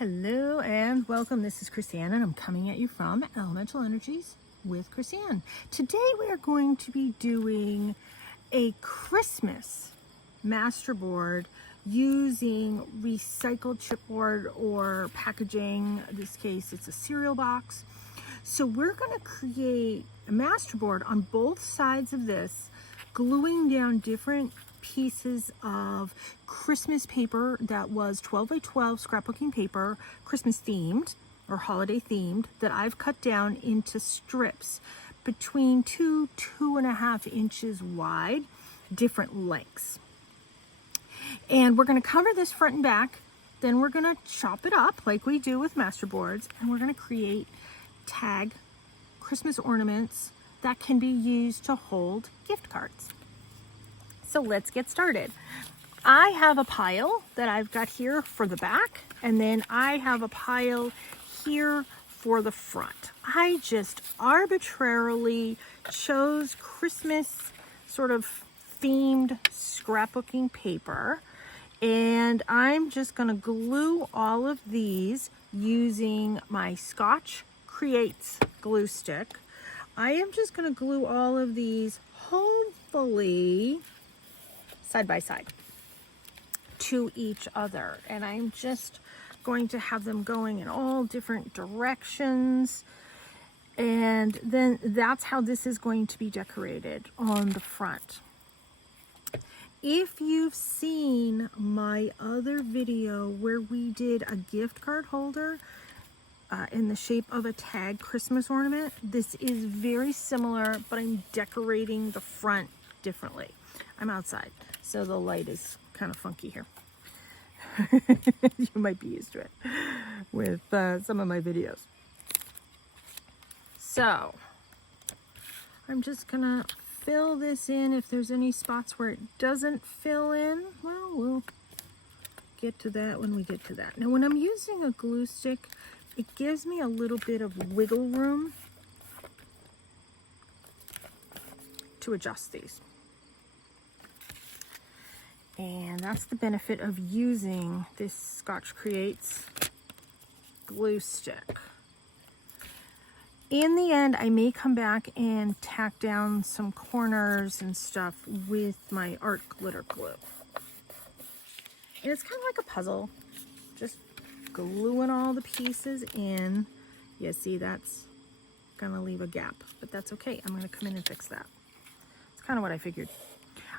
Hello and welcome. This is Chrisanne and I'm coming at you from Elemental Energies with Chrisanne. Today we are going to be doing a Christmas masterboard using recycled chipboard or packaging. In this case it's a cereal box. So we're going to create a masterboard on both sides of this, gluing down different pieces of Christmas paper that was 12 by 12 scrapbooking paper, Christmas themed or holiday themed, that I've cut down into strips between 2.5 inches wide, different lengths. And we're going to cover this front and back, then we're going to chop it up like we do with masterboards, and we're going to create tag Christmas ornaments that can be used to hold gift cards. So let's get started. I have a pile that I've got here for the back, and then I have a pile here for the front. I just arbitrarily chose Christmas sort of themed scrapbooking paper, and I'm just going to glue all of these using my Scotch Creates glue stick. I am just going to glue all of these, hopefully side by side to each other, and I'm just going to have them going in all different directions, and then that's how this is going to be decorated on the front. If you've seen my other video where we did a gift card holder in the shape of a tag Christmas ornament, this is very similar, but I'm decorating the front differently. I'm outside, so the light is kind of funky here. You might be used to it with some of my videos. So I'm just gonna fill this in. If there's any spots where it doesn't fill in, well, we'll get to that when we get to that. Now, when I'm using a glue stick, it gives me a little bit of wiggle room to adjust these. And that's the benefit of using this Scotch Creates glue stick. In the end, I may come back and tack down some corners and stuff with my art glitter glue. And it's kind of like a puzzle, just gluing all the pieces in. You see, that's gonna leave a gap, but that's okay. I'm gonna come in and fix that. It's kind of what I figured.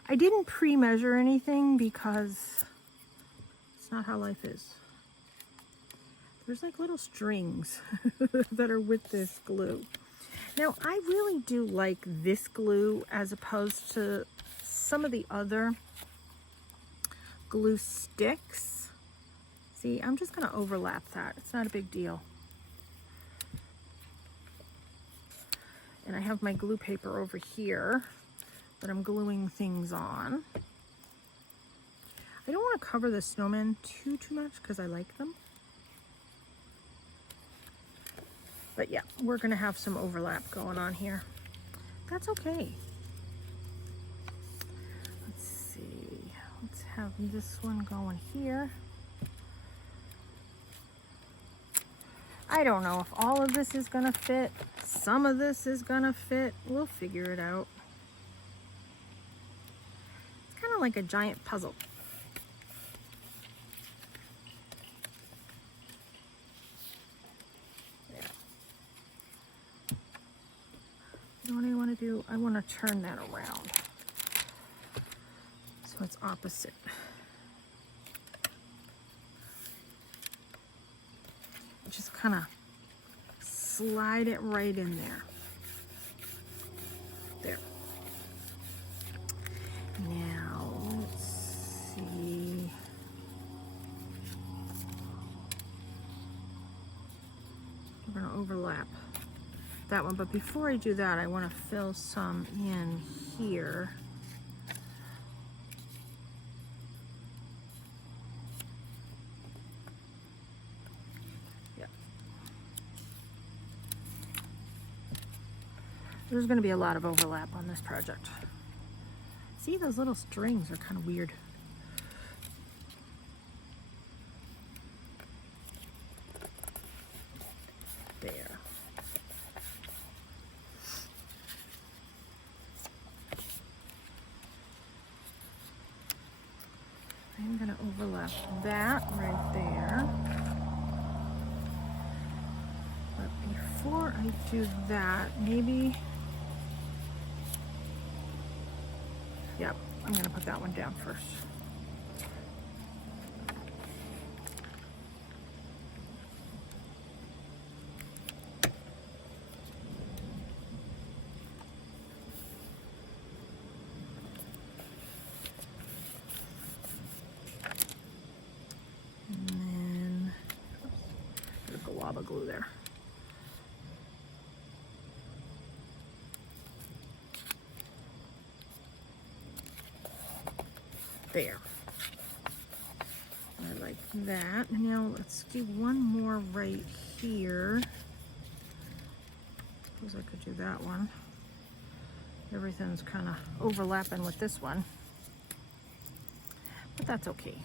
I didn't pre-measure anything because it's not how life is. There's like little strings that are with this glue. Now, I really do like this glue as opposed to some of the other glue sticks. See, I'm just going to overlap that. It's not a big deal. And I have my glue paper over here that I'm gluing things on. I don't want to cover the snowmen too much because I like them. But yeah, we're going to have some overlap going on here. That's okay. Let's see. Let's have this one going here. I don't know if all of this is going to fit. Some of this is going to fit. We'll figure it out. Kind of like a giant puzzle. There. You know what I want to do? I want to turn that around so it's opposite. Just kind of slide it right in there. There. Now, let's see. We're going to overlap that one, but before I do that, I want to fill some in here. Yeah. There's going to be a lot of overlap on this project. See, those little strings are kind of weird. that right there. But before I do that, maybe, yep, I'm gonna put that one down first. And then, there's the lava glue there. There. I like that. Now let's do one more right here. Suppose I could do that one. Everything's kind of overlapping with this one, but that's okay.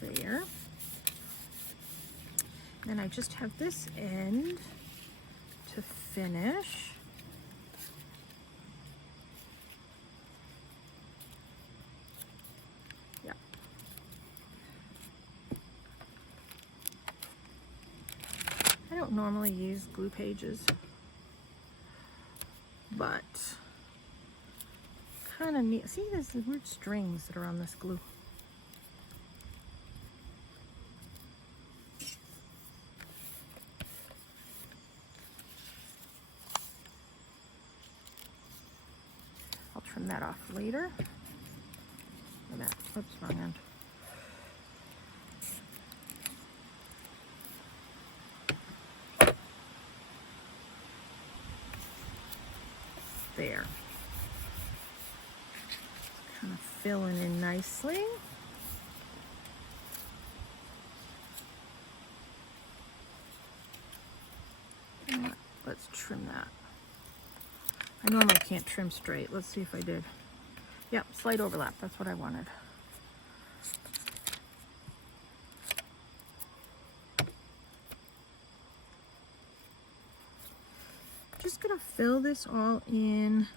There. Then I just have this end to finish. Yeah. I don't normally use glue pages, but kind of neat. See, there's the weird strings that are on this glue. I'll trim that off later. Look at that. Oops, wrong end. There. Kind of filling in nicely. And let's trim that. I normally can't trim straight. Let's see if I did. Yep, slight overlap. That's what I wanted. Just gonna fill this all in,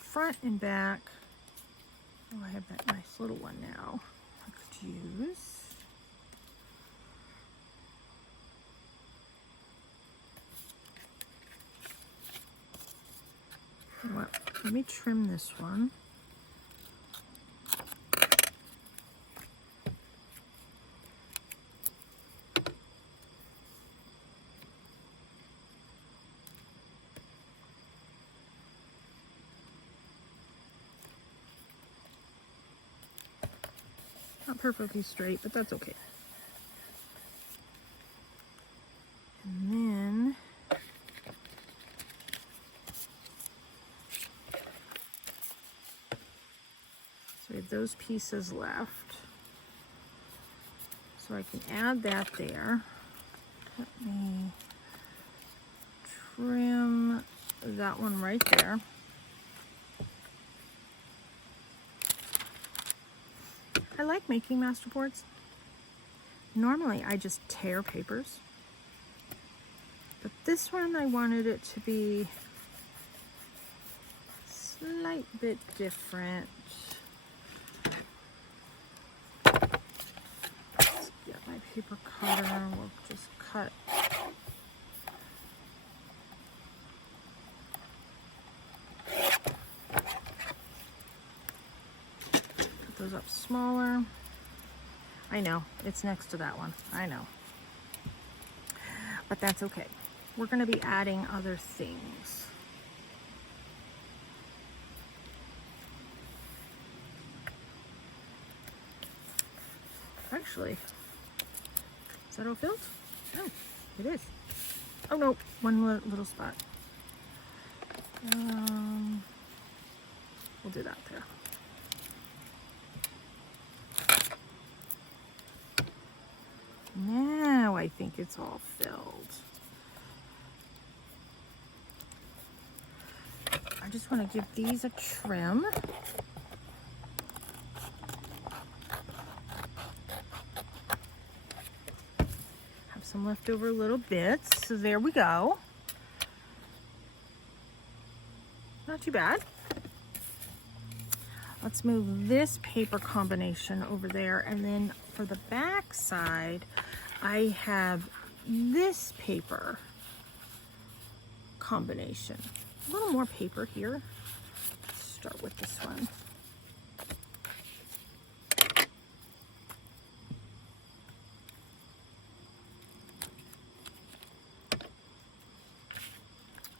front and back. Oh, I have that nice little one now I could use. You know what? Let me trim this one. Not perfectly straight, but that's okay. And then so we have those pieces left. So I can add that there. Let me trim that one right there. I like making masterboards. Normally I just tear papers, but this one I wanted it to be a slight bit different. Let's get my paper cutter, we'll just cut. Those up smaller. I know, it's next to that one, I know. But that's okay. We're gonna be adding other things. Actually, is that all filled? Oh, it is. Oh no, one little spot. We'll do that there. Now I think it's all filled. I just want to give these a trim. Have some some leftover little bits. So there we go. Not too bad. Let's move this paper combination over there, and then for the back side, I have this paper combination. A little more paper here. Let's start with this one.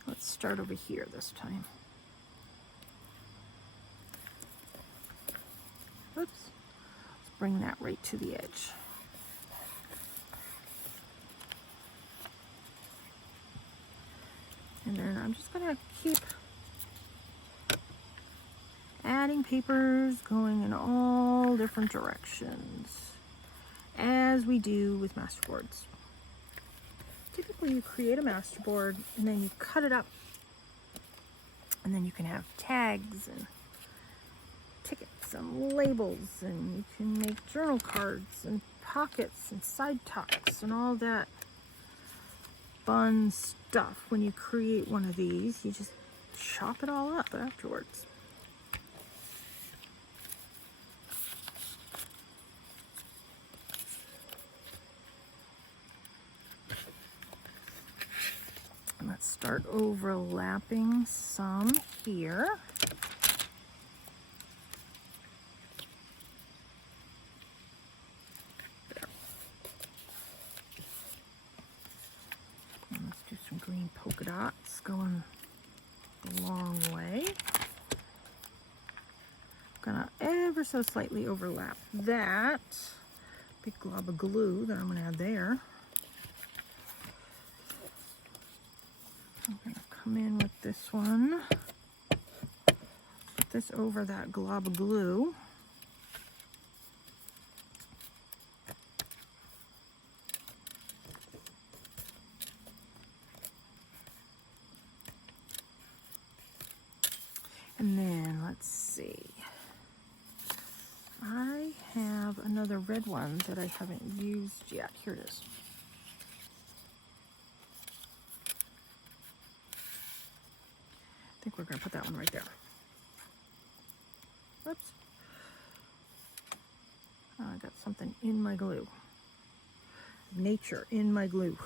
Let's start over here this time. Oops. Let's bring that right to the edge. And then I'm just gonna keep adding papers going in all different directions, as we do with masterboards. Typically you create a masterboard and then you cut it up, and then you can have tags and tickets and labels, and you can make journal cards and pockets and side tucks and all that fun stuff. When you create one of these, you just chop it all up afterwards. And let's start overlapping some here. Green polka dots going a long way. I'm gonna ever so slightly overlap that big glob of glue that I'm gonna add there. I'm gonna come in with this one, put this over that glob of glue. And then let's see, I have another red one that I haven't used yet. Here it is. I think we're going to put that one right there. Oops. Oh, I got something in my glue. Nature in my glue.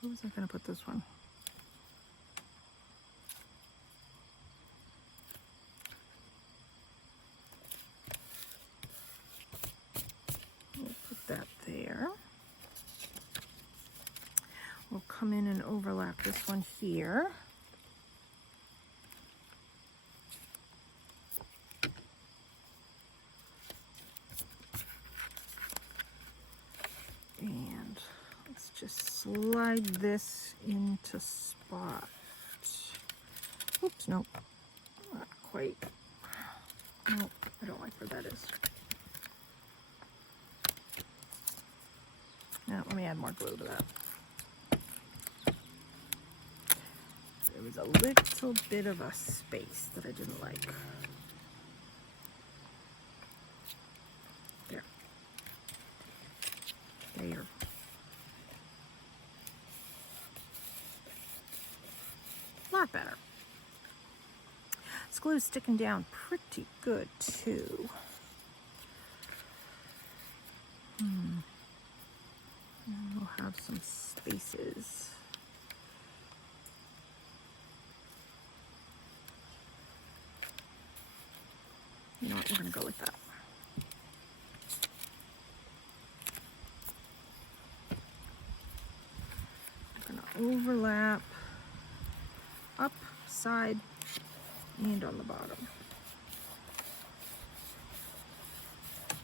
Where was I going to put this one? We'll put that there. We'll come in and overlap this one here. And let's just slide this into spot. Oops, nope, not quite. Nope, I don't like where that is. Now, let me add more glue to that. There was a little bit of a space that I didn't like. There. There. Lot better. This glue is sticking down pretty good too. And we'll have some spaces. You know what, we're gonna go with that. I'm gonna overlap up, side, and on the bottom.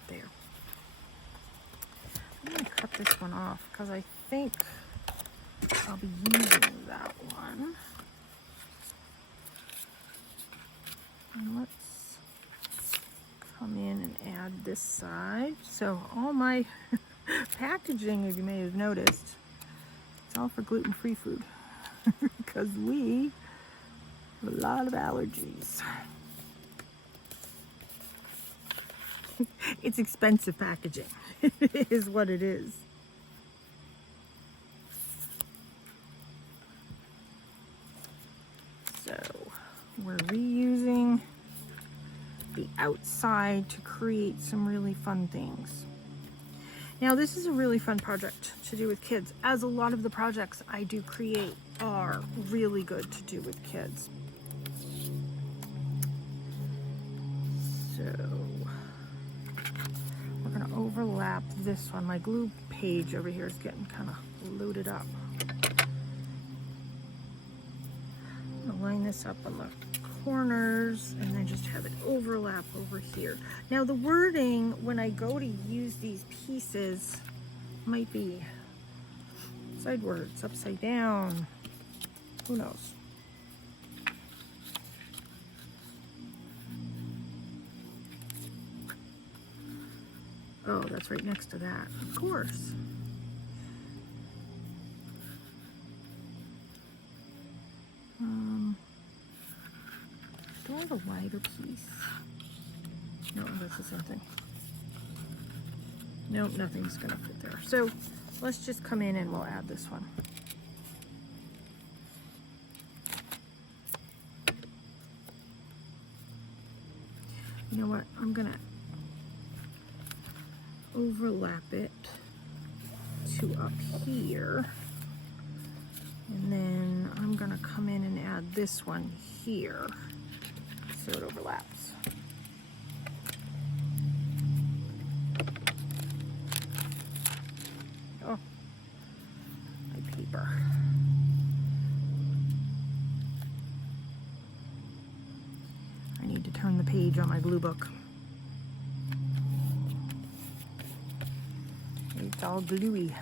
There. I'm gonna cut this one off because I think I'll be using that one. And let's come in and add this side. So all my packaging, as you may have noticed, it's all for gluten-free food because we A lot of allergies. It's expensive packaging. It is what it is. So we're reusing the outside to create some really fun things. Now this is a really fun project to do with kids, as a lot of the projects I do create are really good to do with kids. So we're going to overlap this one. My glue page over here is getting kind of loaded up. I'm going to line this up on the corners and then just have it overlap over here. Now the wording when I go to use these pieces might be sidewards, upside down, who knows. Oh, that's right next to that, of course. Do I have a wider piece? No, that's the same thing. Nope, nothing's gonna fit there. So let's just come in and we'll add this one. You know what? I'm gonna overlap it to up here. And then I'm gonna come in and add this one here so it overlaps. Oh, my paper. I need to turn the page on my glue book. It's all gluey.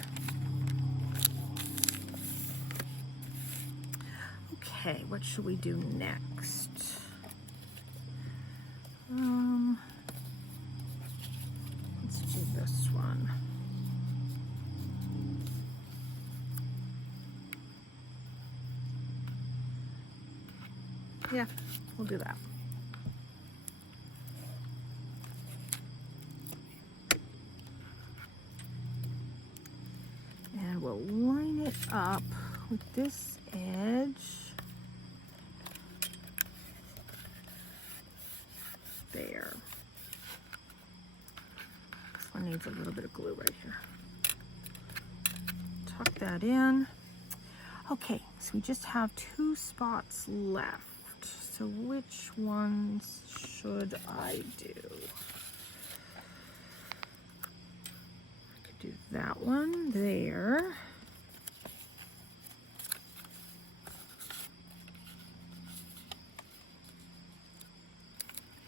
Okay, what should we do next? Let's do this one. Yeah, we'll do that. And we'll line it up with this edge. There. This one needs a little bit of glue right here. Tuck that in. Okay, so we just have 2 spots left. So which ones should I do? I could do that one there.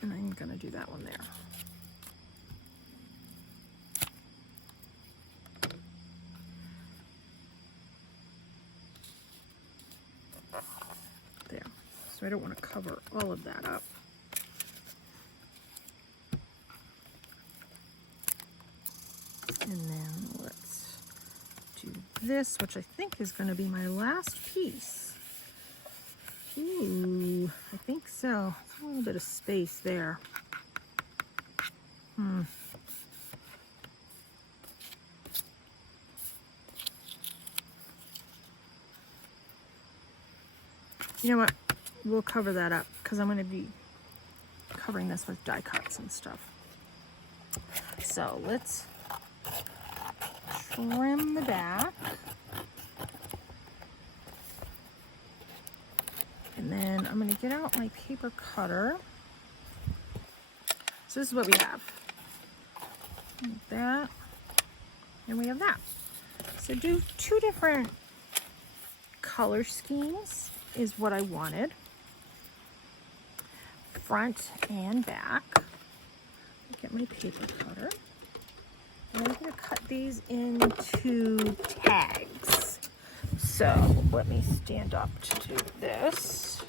And I'm gonna do that one there. There. So I don't want to cover all of that up. And then let's do this, which I think is going to be my last piece. Ooh, I think so. A little bit of space there. You know what? We'll cover that up because I'm going to be covering this with die cuts and stuff. So let's trim the back. And then I'm going to get out my paper cutter. So this is what we have. Like that. And we have that. So do 2 different color schemes is what I wanted. Front and back. Get my paper cutter. And I'm going to cut these into tags. So let me stand up to do this.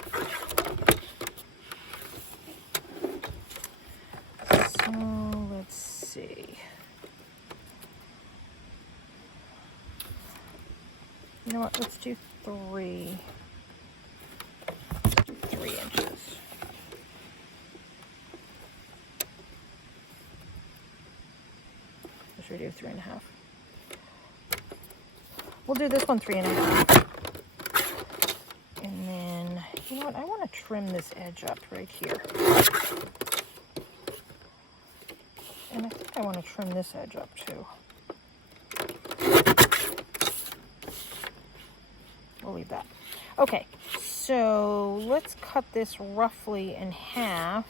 So let's see. You know what? Let's do 3. 3 inches. Should we do 3.5? We'll do this one 3.5. And then, you know what? I want to trim this edge up right here. And I think I want to trim this edge up too. We'll leave that. Okay, so let's cut this roughly in half.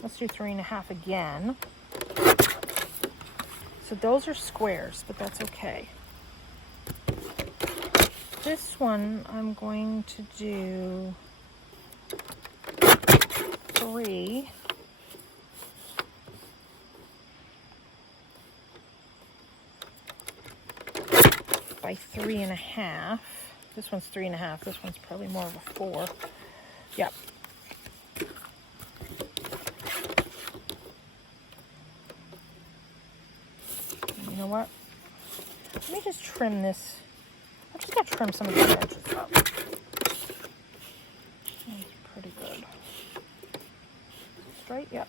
Let's do 3.5 again. So those are squares, but that's okay. This one I'm going to do 3. By 3.5. This one's 3.5. This one's probably more of a 4. Yep. You know what? Let me just trim this. I'm just going to trim some of these edges up. That's pretty good. Straight? Yep.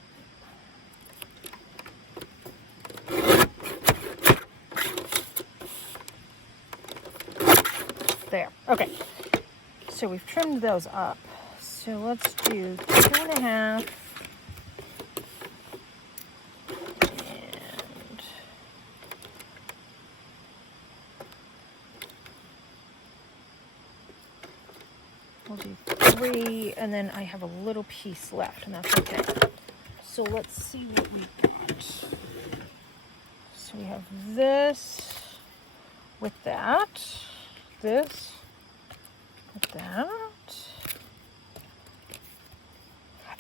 There. Okay. So we've trimmed those up. So let's do 2.5. We'll do 3, and then I have a little piece left, and that's okay. So let's see what we got. So we have this with that, this with that.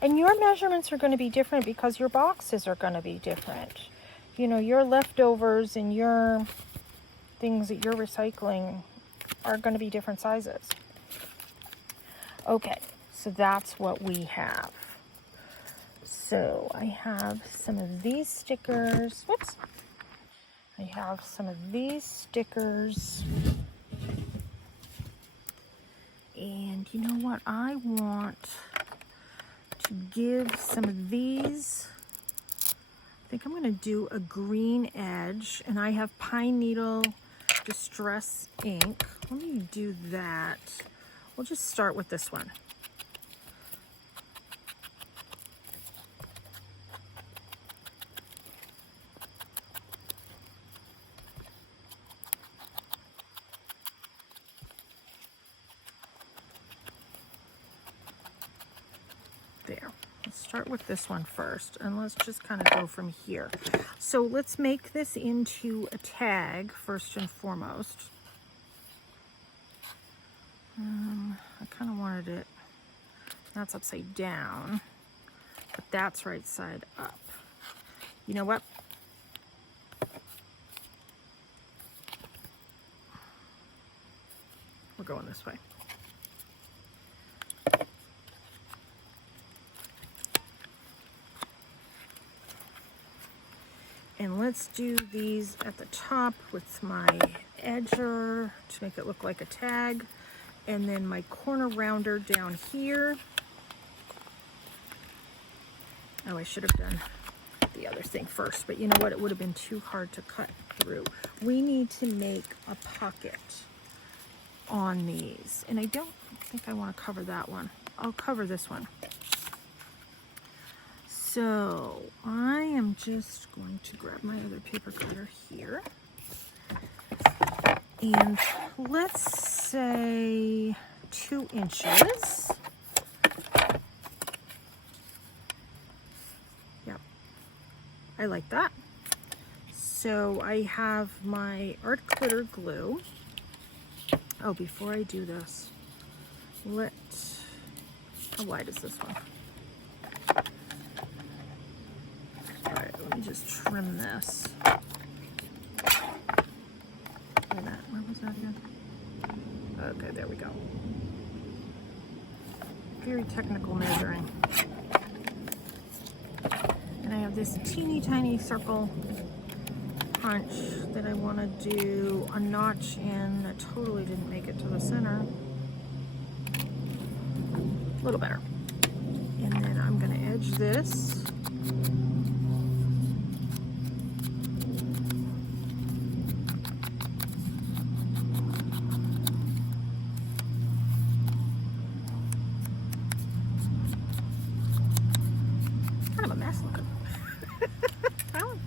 And your measurements are going to be different because your boxes are going to be different. You know, your leftovers and your things that you're recycling are going to be different sizes. Okay, so that's what we have. So I have some of these stickers. Whoops. I have some of these stickers. And you know what? I want to give some of these. I think I'm going to do a green edge. And I have pine needle distress ink. Let me do that. We'll just start with this one. There. Let's start with this one first, and let's just kind of go from here. So let's make this into a tag first and foremost. I kind of wanted it, that's upside down, but that's right side up. You know what? We're going this way. And let's do these at the top with my edger to make it look like a tag. And then my corner rounder down here. Oh, I should have done the other thing first, but you know what? It would have been too hard to cut through. We need to make a pocket on these. And I don't think I want to cover that one. I'll cover this one. So I am just going to grab my other paper cutter here. And let's say 2 inches. Yep, I like that. So I have my art glitter glue. Oh, before I do this, how wide is this one? All right, let me just trim this. Where was that again? Okay, there we go. Very technical measuring. And I have this teeny tiny circle punch that I want to do a notch in that totally didn't make it to the center. A little better. And then I'm going to edge this. Kind of a mess looking.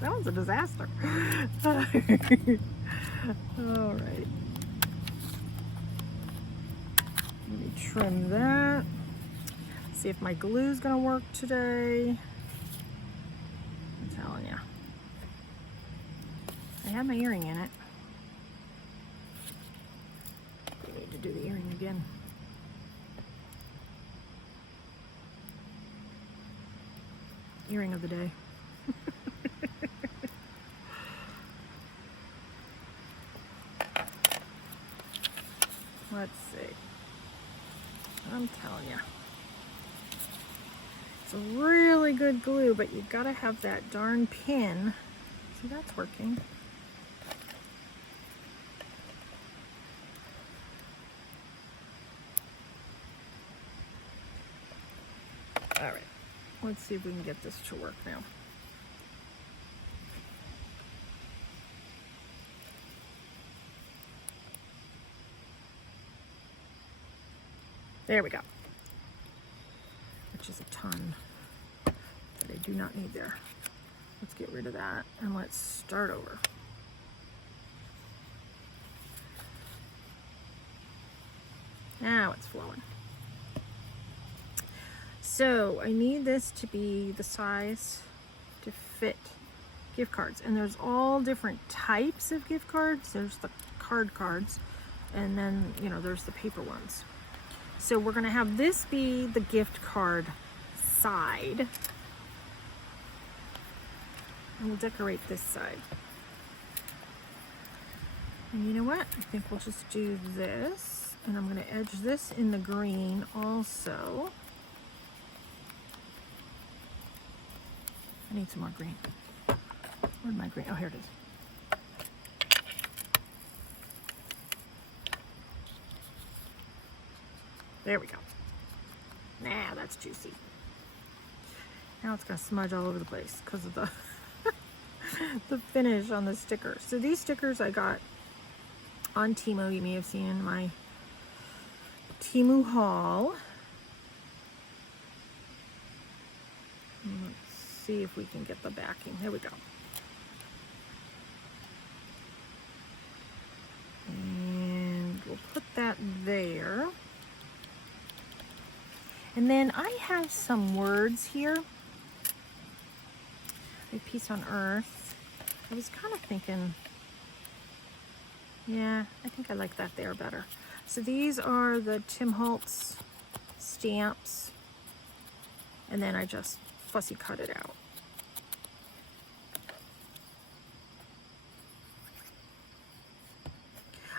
That one's a disaster. All right. Let me trim that. See if my glue's gonna work today. I'm telling you. I have my earring in it. We need to do the earring again. Earring of the day. Let's see. I'm telling you. It's a really good glue, but you gotta have that darn pin. See, that's working. All right, let's see if we can get this to work now. There we go. Which is a ton that I do not need there. Let's get rid of that and let's start over. Now it's flowing. So I need this to be the size to fit gift cards. And there's all different types of gift cards. There's the cards, and then, you know, there's the paper ones. So we're gonna have this be the gift card side. And we'll decorate this side. And you know what? I think we'll just do this. And I'm gonna edge this in the green also. I need some more green. Where'd my green? Oh, here it is. There we go. Now that's juicy. Now it's gonna smudge all over the place because of the the finish on the sticker. So these stickers I got on Temu. You may have seen in my Temu haul. Let's see if we can get the backing. There we go. And we'll put that there. And then I have some words here. A piece on earth. I was kind of thinking, yeah, I think I like that there better. So these are the Tim Holtz stamps. And then I just fussy cut it out.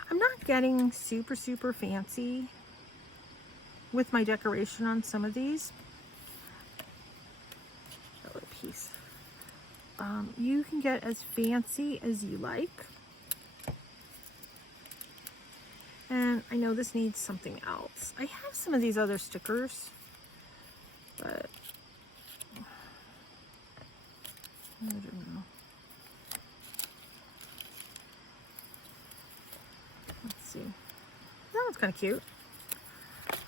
I'm not getting super fancy with my decoration on some of these. That little piece. You can get as fancy as you like. And I know this needs something else. I have some of these other stickers, but I don't know. Let's see. That one's kind of cute.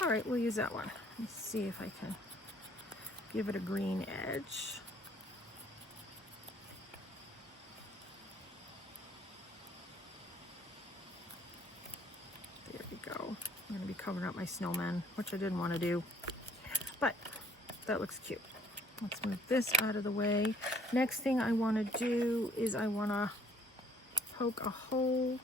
All right, we'll use that one. Let's see if I can give it a green edge. There we go. I'm gonna be covering up my snowman, which I didn't want to do, but that looks cute. Let's move this out of the way. Next thing I want to do is I want to poke a hole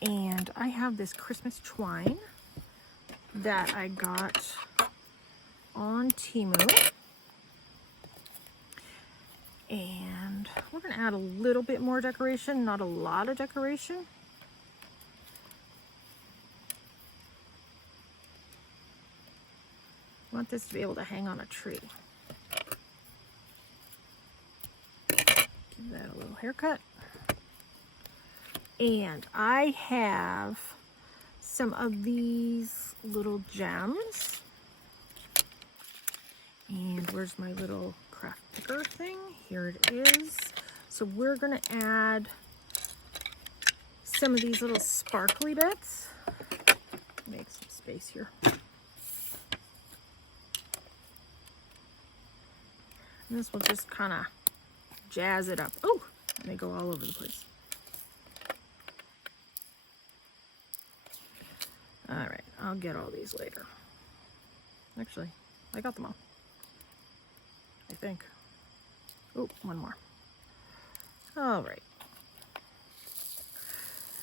and I have this Christmas twine that I got on Temu. And we're going to add a little bit more decoration, not a lot of decoration. I want this to be able to hang on a tree. Give that a little haircut. And I have some of these little gems. And where's my little craft picker thing? Here it is. So we're gonna add some of these little sparkly bits. Make some space here. And this will just kind of jazz it up. Oh, and they go all over the place. All right, I'll get all these later. Actually, I got them all, I think. Oh, one more. All right.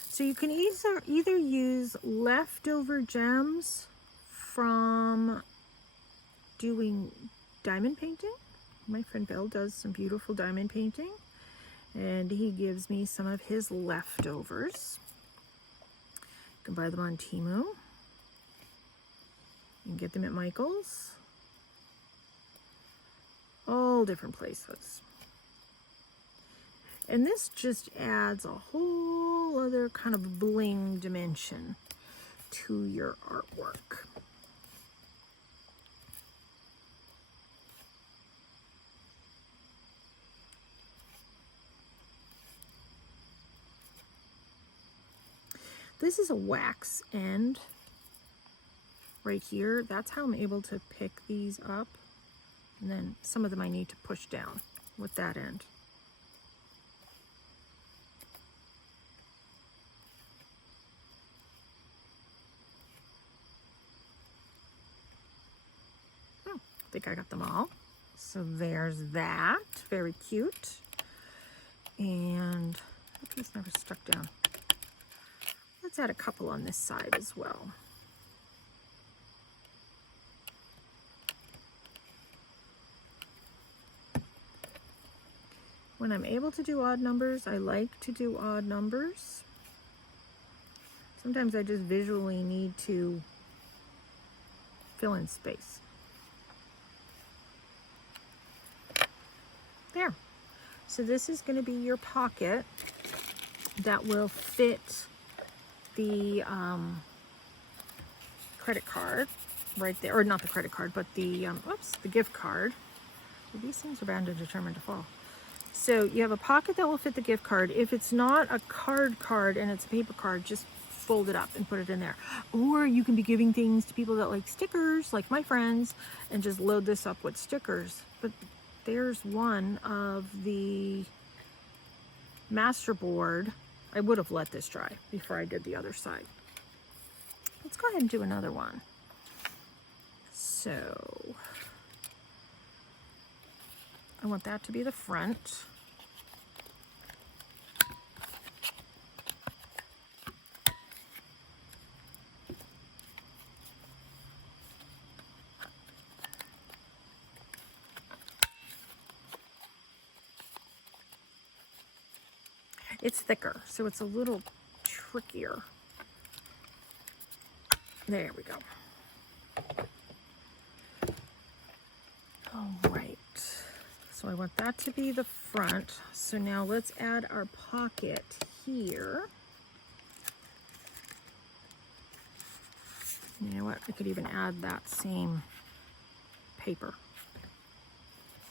So you can either use leftover gems from doing diamond painting. My friend Bill does some beautiful diamond painting, and he gives me some of his leftovers. You can buy them on Temu. You can get them at Michael's. All different places. And this just adds a whole other kind of bling dimension to your artwork. This is a wax end right here. That's how I'm able to pick these up. And then some of them I need to push down with that end. I think I got them all. So there's that. Very cute. And that piece never stuck down. Let's add a couple on this side as well. When I'm able to do odd numbers, I like to do odd numbers. Sometimes I just visually need to fill in space. There. So this is going to be your pocket that will fit the credit card right there, or not the credit card, but the the gift card. Well, these things are bound and determined to fall. So you have a pocket that will fit the gift card. If it's not a card and it's a paper card, just fold it up and put it in there. Or you can be giving things to people that like stickers, like my friends, and just load this up with stickers. But there's one of the masterboard. I would have let this dry before I did the other side. Let's go ahead and do another one. So I want that to be the front. It's thicker, so it's a little trickier. There we go. All right, so I want that to be the front. So now let's add our pocket here. You know what, I could even add that same paper,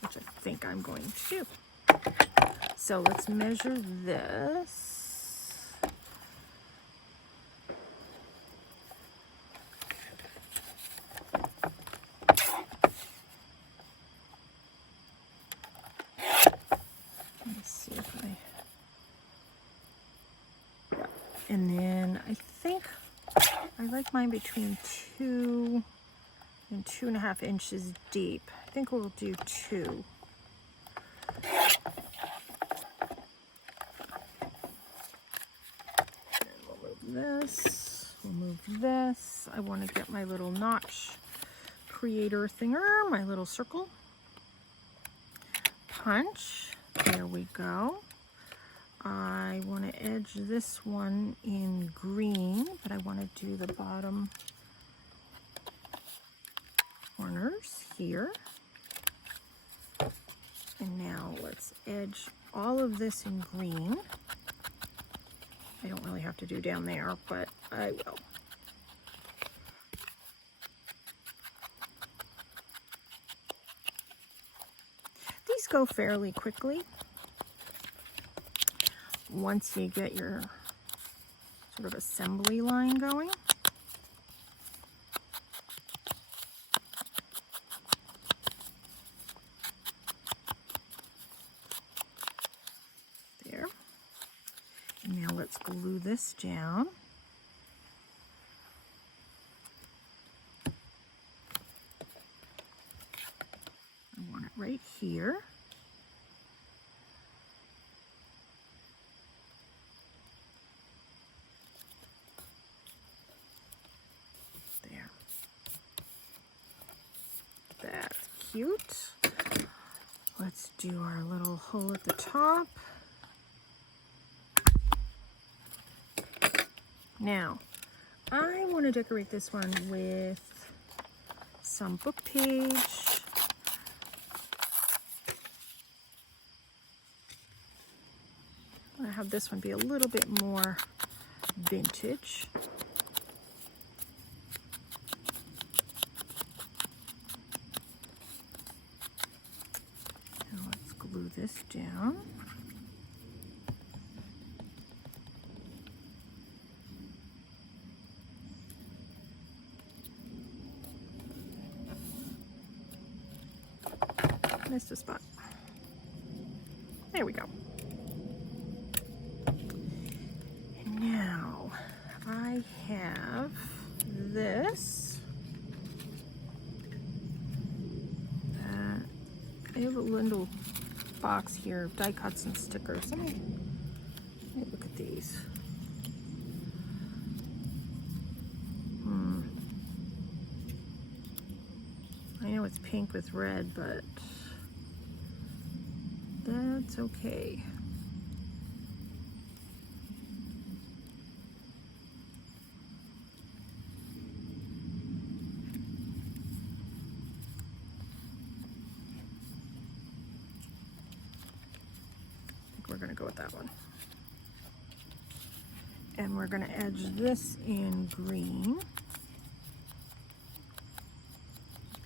which I think I'm going to do. So let's measure this. Let's see if yeah. And then I think I like mine between 2 and 2.5 inches deep. I think we'll do 2. We'll move this. I want to get my little notch creator thinger, my little circle. Punch. There we go. I want to edge this one in green, but I want to do the bottom corners here. And now let's edge all of this in green. I don't really have to do down there, but I will. these go fairly quickly once you get your sort of assembly line going. There. And now let's glue this down. I want it right here. There. That's cute. Let's do our little hole at the top. Now, I want to decorate this one with some book page. I'm going to have this one be a little bit more vintage. Now let's glue this down. Missed a spot. There we go. And now I have this. I have a little box here of die cuts and stickers. Let me look at these. I know it's pink with red, but that's okay. I think we're going to go with that one. And we're going to edge this in green,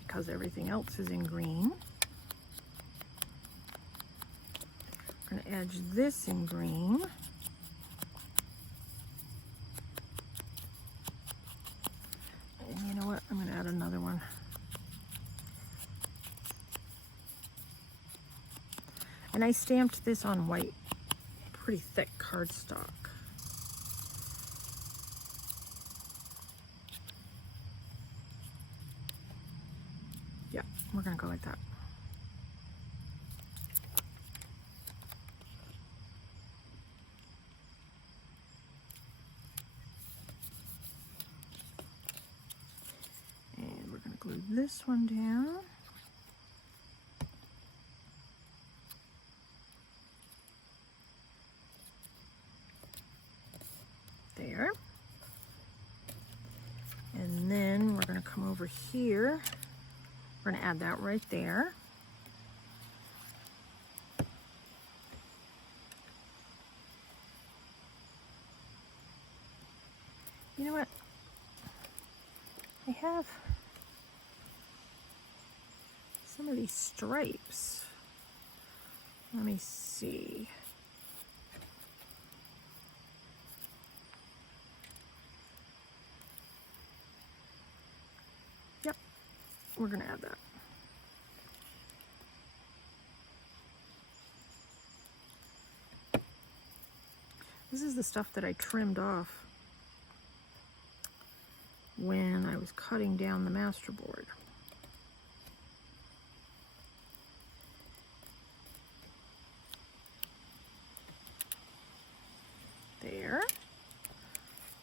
because everything else is in green. I'm going to edge this in green. And you know what? I'm going to add another one. And I stamped this on white, pretty thick cardstock. Yeah, we're going to go like that. And we're going to glue this one down. There. And then we're going to come over here. We're going to add that right there. You know what? I have some of these stripes. Let me see. Yep, we're going to add that. This is the stuff that I trimmed off when I was cutting down the masterboard. There.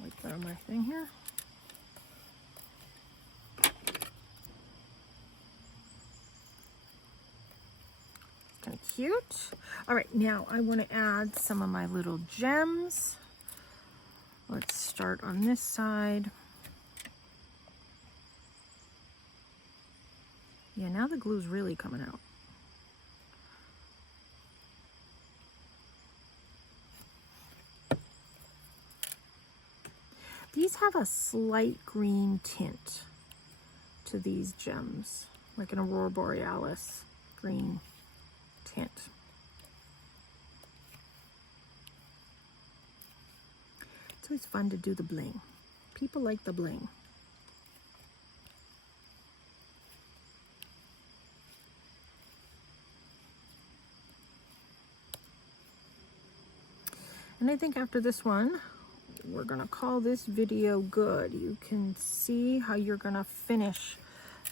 Like that on my thing here. Kind of cute. All right, now I want to add some of my little gems. Let's start on this side. Yeah, now the glue's really coming out. These have a slight green tint to these gems, like an aurora borealis green tint. It's always fun to do the bling. People like the bling. And I think after this one, we're gonna call this video good. You can see how you're gonna finish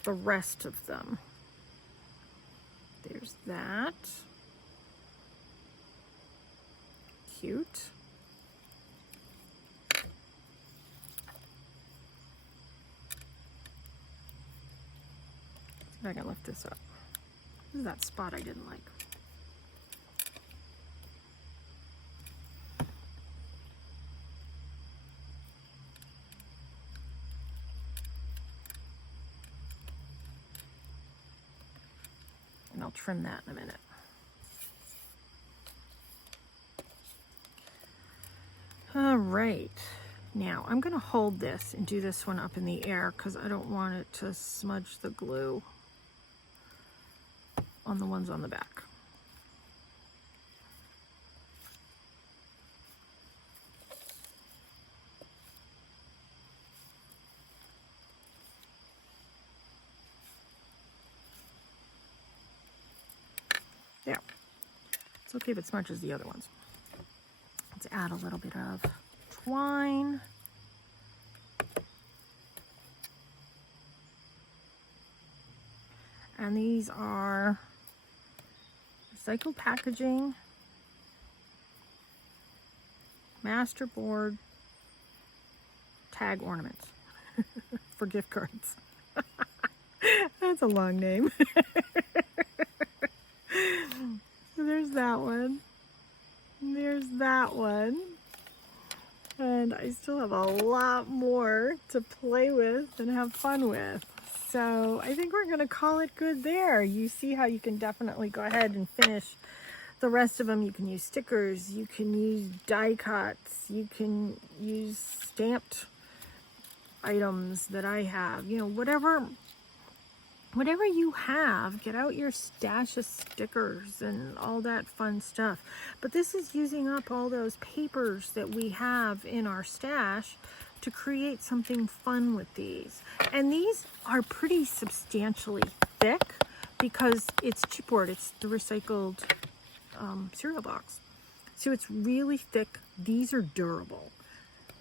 the rest of them. There's that. Cute. See if I can lift this up. This is that spot I didn't like. And I'll trim that in a minute. All right, now I'm gonna hold this and do this one up in the air because I don't want it to smudge the glue on the ones on the back. There. It's okay if it smudges the other ones. Let's add a little bit of twine. And these are recycled packaging, masterboard tag ornaments for gift cards. That's a long name. So there's that one. There's that one. And I still have a lot more to play with and have fun with. So I think we're going to call it good there. You see how you can definitely go ahead and finish the rest of them. You can use stickers, you can use die cuts, you can use stamped items that I have. You know, whatever you have, get out your stash of stickers and all that fun stuff. But this is using up all those papers that we have in our stash to create something fun with these. And these are pretty substantially thick because it's chipboard. It's the recycled cereal box. So it's really thick. These are durable.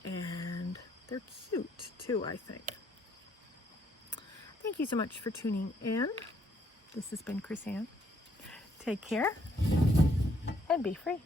And they're cute too, I think. Thank you so much for tuning in. This has been Chris Ann. Take care and be free.